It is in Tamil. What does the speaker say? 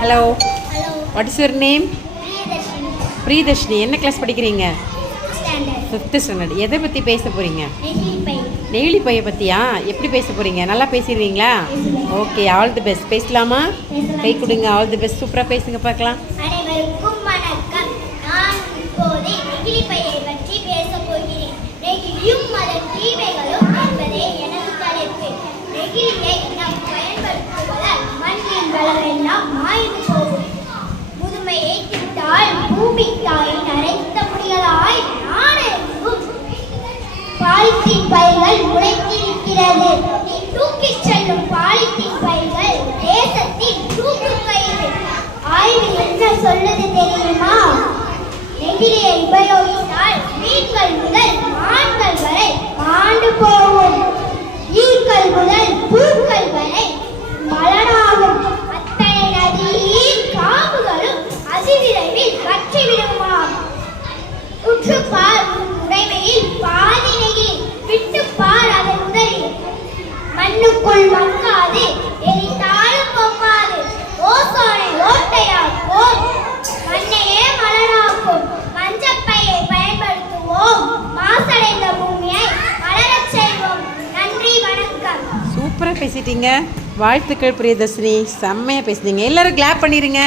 Hello what is your name Priyadarshini என்ன கிளாஸ் படிக்கிறீங்க ஃபிஃப்த்து ஸ்டாண்டர்ட் எதை பற்றி பேச போகிறீங்க நெகிழி பைய பற்றியா எப்படி பேச போகிறீங்க நல்லா பேசிடுவீங்களா ஓகே ஆல் தி பெஸ்ட் பேசலாமா கை கொடுங்க ஆல் தி பெஸ்ட் சூப்பராக பேசுங்க பார்க்கலாம் திட்டால் முடிகளாய் நாடெங்கும் பாலித்தீன் பைகள் முளைத்திருக்கிறது நீ தூக்கிச் செல்லும் பாலித்தீன் பைகள் தேசத்தின் தூக்கு கயிறு. ஆய்வு என்ன சொல்லுது தெரியுமா? நெகிழியை உபயோகித்த உடைமையில் அதன் உதறி மண்ணுக்குள் மங்காது எரித்தாலும் பொங்காது ஓசோனை ஓட்டையாக்கும் மண்ணையே மலராக்கும். மஞ்சப்பையை பயன்படுத்துவோம். மாசடைந்த பூமியை மலரச் செய்வோம். நன்றி வணக்கம். சூப்பராக பேசிட்டீங்க. வாழ்த்துக்கள் பிரியதர்ஷினி. செம்மையாக பேசுனீங்க. எல்லாரும் கிளாப் பண்ணிடுங்க